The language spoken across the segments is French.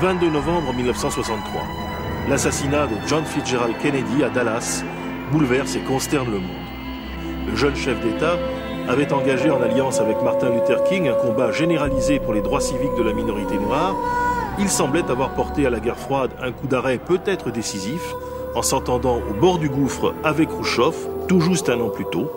22 novembre 1963. L'assassinat de John Fitzgerald Kennedy à Dallas bouleverse et consterne le monde. Le jeune chef d'État avait engagé en alliance avec Martin Luther King un combat généralisé pour les droits civiques de la minorité noire. Il semblait avoir porté à la guerre froide un coup d'arrêt peut-être décisif en s'entendant au bord du gouffre avec Khrouchtchev, tout juste un an plus tôt.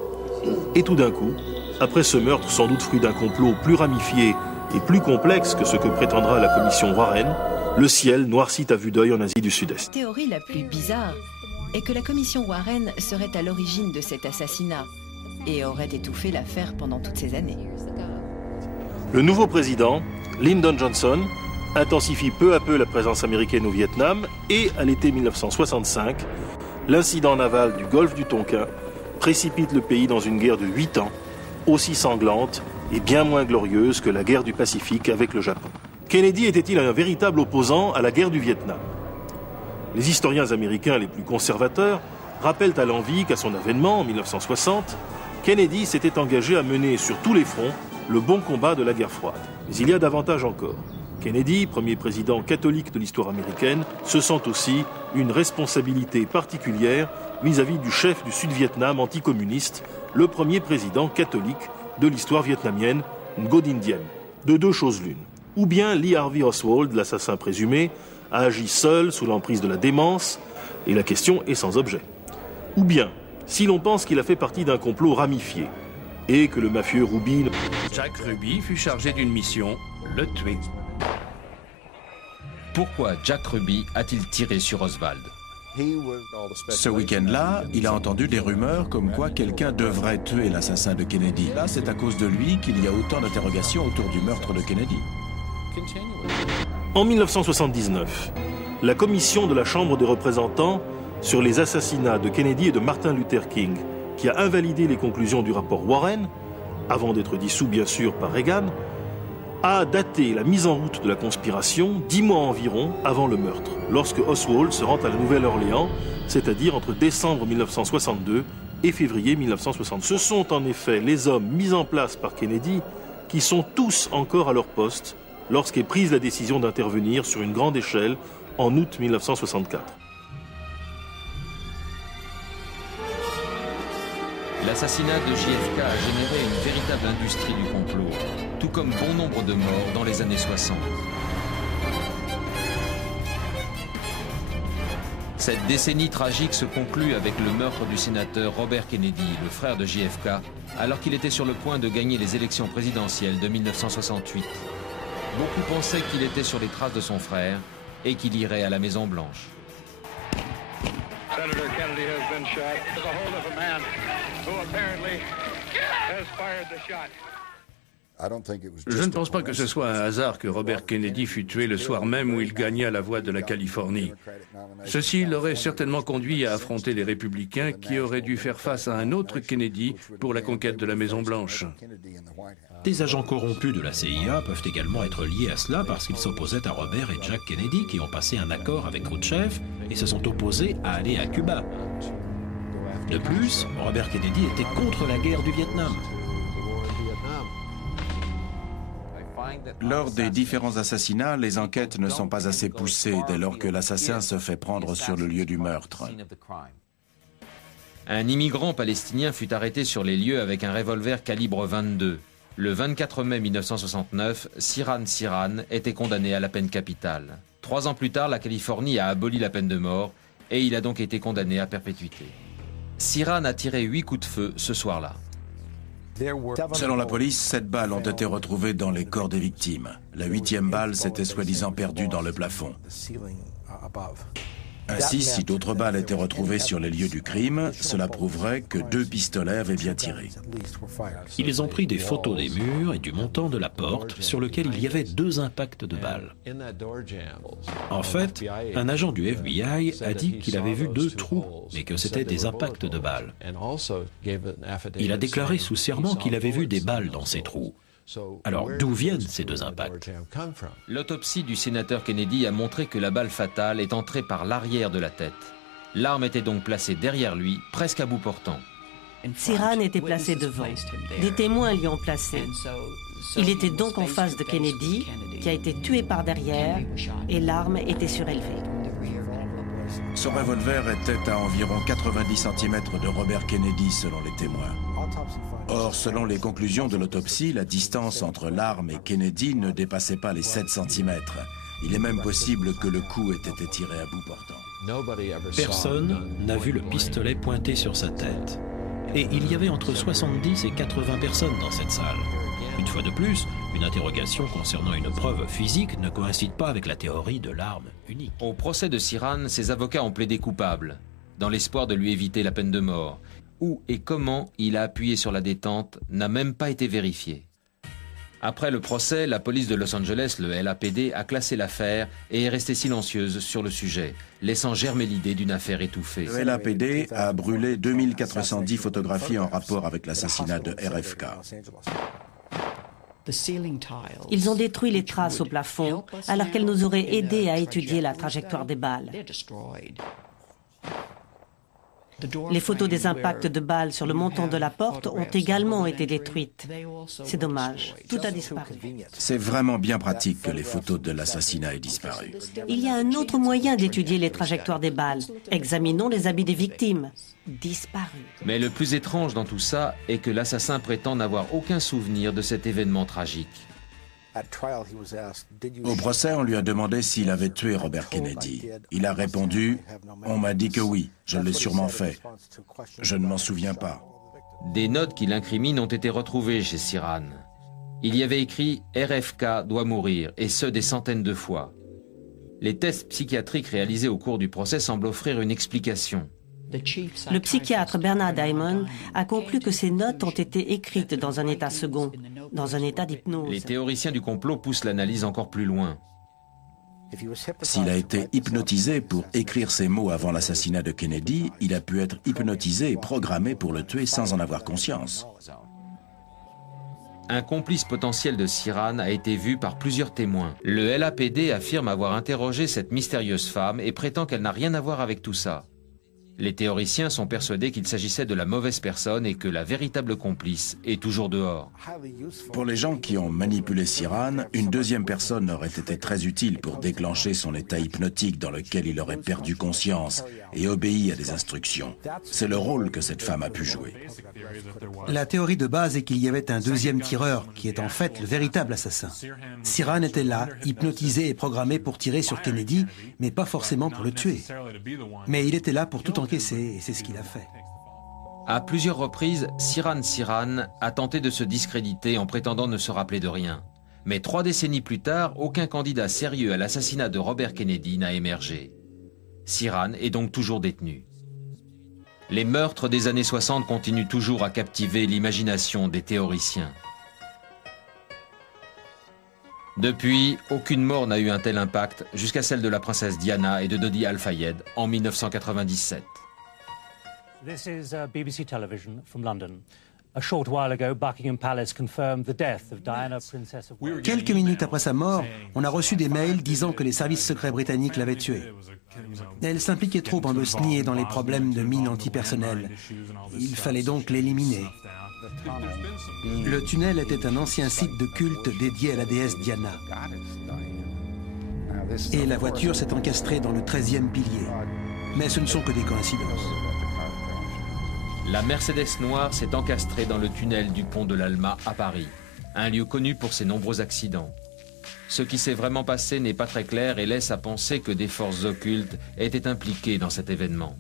Et tout d'un coup, après ce meurtre sans doute fruit d'un complot plus ramifié et plus complexe que ce que prétendra la commission Warren, le ciel noircit à vue d'œil en Asie du Sud-Est. La théorie la plus bizarre est que la commission Warren serait à l'origine de cet assassinat et aurait étouffé l'affaire pendant toutes ces années. Le nouveau président, Lyndon Johnson, intensifie peu à peu la présence américaine au Vietnam et, à l'été 1965, l'incident naval du golfe du Tonkin précipite le pays dans une guerre de 8 ans, aussi sanglante et bien moins glorieuse que la guerre du Pacifique avec le Japon. Kennedy était-il un véritable opposant à la guerre du Vietnam? Les historiens américains les plus conservateurs rappellent à l'envi qu'à son avènement, en 1960, Kennedy s'était engagé à mener sur tous les fronts le bon combat de la guerre froide. Mais il y a davantage encore. Kennedy, premier président catholique de l'histoire américaine, se sent aussi une responsabilité particulière vis-à-vis du chef du Sud-Vietnam anticommuniste, le premier président catholique de l'histoire vietnamienne, Ngo Dinh Diem. De deux choses l'une. Ou bien Lee Harvey Oswald, l'assassin présumé, a agi seul sous l'emprise de la démence, et la question est sans objet. Ou bien, si l'on pense qu'il a fait partie d'un complot ramifié, et que le mafieux Ruby... Jack Ruby fut chargé d'une mission, le tuer. Pourquoi Jack Ruby a-t-il tiré sur Oswald? Ce week-end-là, il a entendu des rumeurs comme quoi quelqu'un devrait tuer l'assassin de Kennedy. Là, c'est à cause de lui qu'il y a autant d'interrogations autour du meurtre de Kennedy. En 1979, la commission de la Chambre des représentants sur les assassinats de Kennedy et de Martin Luther King, qui a invalidé les conclusions du rapport Warren, avant d'être dissous bien sûr par Reagan, a daté la mise en route de la conspiration 10 mois environ avant le meurtre, lorsque Oswald se rend à la Nouvelle-Orléans, c'est-à-dire entre décembre 1962 et février 1960. Ce sont en effet les hommes mis en place par Kennedy qui sont tous encore à leur poste lorsqu'est prise la décision d'intervenir sur une grande échelle en août 1964. L'assassinat de JFK a généré une véritable industrie du complot, tout comme bon nombre de morts dans les années 60. Cette décennie tragique se conclut avec le meurtre du sénateur Robert Kennedy, le frère de JFK, alors qu'il était sur le point de gagner les élections présidentielles de 1968. Beaucoup pensaient qu'il était sur les traces de son frère et qu'il irait à la Maison-Blanche. Senator Kennedy has been shot. There's a hold of a man who apparently has fired the shot. Je ne pense pas que ce soit un hasard que Robert Kennedy fut tué le soir même où il gagna la voix de la Californie. Ceci l'aurait certainement conduit à affronter les républicains qui auraient dû faire face à un autre Kennedy pour la conquête de la Maison-Blanche. Des agents corrompus de la CIA peuvent également être liés à cela parce qu'ils s'opposaient à Robert et Jack Kennedy qui ont passé un accord avec Khrouchtchev et se sont opposés à aller à Cuba. De plus, Robert Kennedy était contre la guerre du Vietnam. Lors des différents assassinats, les enquêtes ne sont pas assez poussées dès lors que l'assassin se fait prendre sur le lieu du meurtre. Un immigrant palestinien fut arrêté sur les lieux avec un revolver calibre 22. Le 24 mai 1969, Sirhan Sirhan était condamné à la peine capitale. 3 ans plus tard, la Californie a aboli la peine de mort et il a donc été condamné à perpétuité. Sirhan a tiré 8 coups de feu ce soir-là. Selon la police, 7 balles ont été retrouvées dans les corps des victimes. La 8e balle s'était soi-disant perdue dans le plafond. Ainsi, si d'autres balles étaient retrouvées sur les lieux du crime, cela prouverait que 2 pistolets avaient bien tiré. Ils ont pris des photos des murs et du montant de la porte sur lequel il y avait 2 impacts de balles. En fait, un agent du FBI a dit qu'il avait vu 2 trous, mais que c'était des impacts de balles. Il a déclaré sous serment qu'il avait vu des balles dans ces trous. Alors, d'où viennent ces 2 impacts? L'autopsie du sénateur Kennedy a montré que la balle fatale est entrée par l'arrière de la tête. L'arme était donc placée derrière lui, presque à bout portant. Sirhan était placé devant. Des témoins l'y ont placé. Il était donc en face de Kennedy, qui a été tué par derrière, et l'arme était surélevée. Son revolver était à environ 90 cm de Robert Kennedy, selon les témoins. Or, selon les conclusions de l'autopsie, la distance entre l'arme et Kennedy ne dépassait pas les 7 cm. Il est même possible que le coup ait été tiré à bout portant. Personne n'a vu le pistolet pointé sur sa tête. Et il y avait entre 70 et 80 personnes dans cette salle. Une fois de plus, une interrogation concernant une preuve physique ne coïncide pas avec la théorie de l'arme unique. Au procès de Sirhan, ses avocats ont plaidé coupable, dans l'espoir de lui éviter la peine de mort. Où et comment il a appuyé sur la détente n'a même pas été vérifié. Après le procès, la police de Los Angeles, le LAPD, a classé l'affaire et est restée silencieuse sur le sujet, laissant germer l'idée d'une affaire étouffée. Le LAPD a brûlé 2410 photographies en rapport avec l'assassinat de RFK. Ils ont détruit les traces au plafond, alors qu'elles nous auraient aidés à étudier la trajectoire des balles. Les photos des impacts de balles sur le montant de la porte ont également été détruites. C'est dommage, tout a disparu. C'est vraiment bien pratique que les photos de l'assassinat aient disparu. Il y a un autre moyen d'étudier les trajectoires des balles. Examinons les habits des victimes. Disparus. Mais le plus étrange dans tout ça est que l'assassin prétend n'avoir aucun souvenir de cet événement tragique. Au procès, on lui a demandé s'il avait tué Robert Kennedy. Il a répondu « On m'a dit que oui, je l'ai sûrement fait. Je ne m'en souviens pas. » Des notes qui l'incriminent ont été retrouvées chez Sirhan. Il y avait écrit « RFK doit mourir » et ce des centaines de fois. Les tests psychiatriques réalisés au cours du procès semblent offrir une explication. Le psychiatre Bernard Diamond a conclu que ces notes ont été écrites dans un état second, dans un état d'hypnose. Les théoriciens du complot poussent l'analyse encore plus loin. S'il a été hypnotisé pour écrire ces mots avant l'assassinat de Kennedy, il a pu être hypnotisé et programmé pour le tuer sans en avoir conscience. Un complice potentiel de Sirhan a été vu par plusieurs témoins. Le LAPD affirme avoir interrogé cette mystérieuse femme et prétend qu'elle n'a rien à voir avec tout ça. Les théoriciens sont persuadés qu'il s'agissait de la mauvaise personne et que la véritable complice est toujours dehors. Pour les gens qui ont manipulé Sirhan, une deuxième personne aurait été très utile pour déclencher son état hypnotique dans lequel il aurait perdu conscience et obéi à des instructions. C'est le rôle que cette femme a pu jouer. La théorie de base est qu'il y avait un deuxième tireur, qui est en fait le véritable assassin. Sirhan était là, hypnotisé et programmé pour tirer sur Kennedy, mais pas forcément pour le tuer. Mais il était là pour tout encaisser, et c'est ce qu'il a fait. À plusieurs reprises, Sirhan a tenté de se discréditer en prétendant ne se rappeler de rien. Mais 3 décennies plus tard, aucun candidat sérieux à l'assassinat de Robert Kennedy n'a émergé. Sirhan est donc toujours détenu. Les meurtres des années 60 continuent toujours à captiver l'imagination des théoriciens. Depuis, aucune mort n'a eu un tel impact, jusqu'à celle de la princesse Diana et de Dodi Al-Fayed en 1997. This is BBC Television from London. A short while ago, Buckingham Palace confirmed the death of Diana, Princess of Wales. Quelques minutes après sa mort, on a reçu des mails disant que les services secrets britanniques l'avaient tuée. Elle s'impliquait trop en Bosnie et dans les problèmes de mines antipersonnelles. Il fallait donc l'éliminer. Le tunnel était un ancien site de culte dédié à la déesse Diana. Et la voiture s'est encastrée dans le 13e pilier. Mais ce ne sont que des coïncidences. La Mercedes noire s'est encastrée dans le tunnel du pont de l'Alma à Paris, un lieu connu pour ses nombreux accidents. Ce qui s'est vraiment passé n'est pas très clair et laisse à penser que des forces occultes étaient impliquées dans cet événement.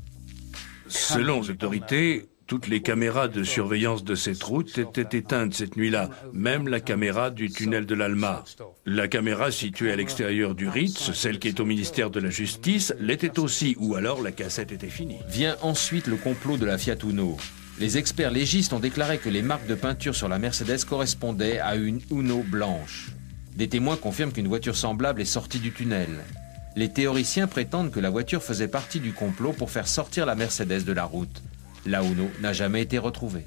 Selon les autorités, toutes les caméras de surveillance de cette route étaient éteintes cette nuit-là, même la caméra du tunnel de l'Alma. La caméra située à l'extérieur du Ritz, celle qui est au ministère de la Justice, l'était aussi, ou alors la cassette était finie. Vient ensuite le complot de la Fiat Uno. Les experts légistes ont déclaré que les marques de peinture sur la Mercedes correspondaient à une Uno blanche. Des témoins confirment qu'une voiture semblable est sortie du tunnel. Les théoriciens prétendent que la voiture faisait partie du complot pour faire sortir la Mercedes de la route. La Uno n'a jamais été retrouvée.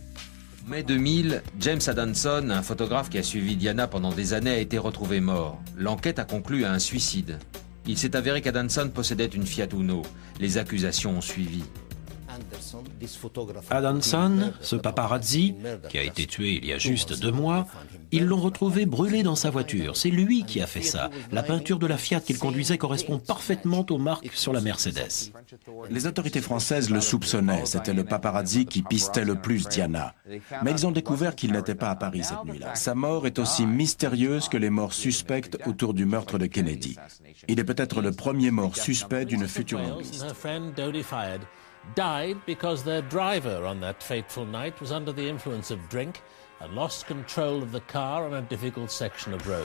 En mai 2000, James Adamson, un photographe qui a suivi Diana pendant des années, a été retrouvé mort. L'enquête a conclu à un suicide. Il s'est avéré qu'Adamson possédait une Fiat Uno. Les accusations ont suivi. Adamson, ce paparazzi, qui a été tué il y a juste 2 mois, ils l'ont retrouvé brûlé dans sa voiture. C'est lui qui a fait ça. La peinture de la Fiat qu'il conduisait correspond parfaitement aux marques sur la Mercedes. Les autorités françaises le soupçonnaient. C'était le paparazzi qui pistait le plus Diana. Mais ils ont découvert qu'il n'était pas à Paris cette nuit-là. Sa mort est aussi mystérieuse que les morts suspectes autour du meurtre de Kennedy. Il est peut-être le premier mort suspect d'une future longue liste. Died because their driver on that fateful night was under the influence of drink and lost control of the car on a difficult section of road.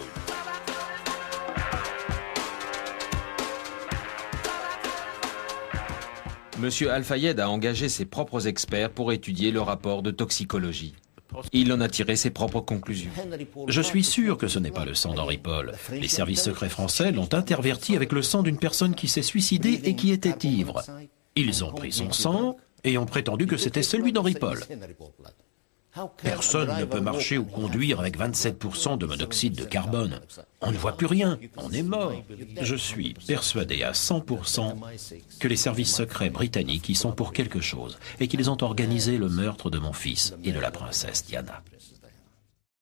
Monsieur Al-Fayed a engagé ses propres experts pour étudier le rapport de toxicologie. Il en a tiré ses propres conclusions. Je suis sûr que ce n'est pas le sang d'Henri Paul. Les services secrets français l'ont interverti avec le sang d'une personne qui s'est suicidée et qui était ivre. Ils ont pris son sang et ont prétendu que c'était celui d'Henri Paul. Personne ne peut marcher ou conduire avec 27% de monoxyde de carbone. On ne voit plus rien, on est mort. Je suis persuadé à 100% que les services secrets britanniques y sont pour quelque chose et qu'ils ont organisé le meurtre de mon fils et de la princesse Diana.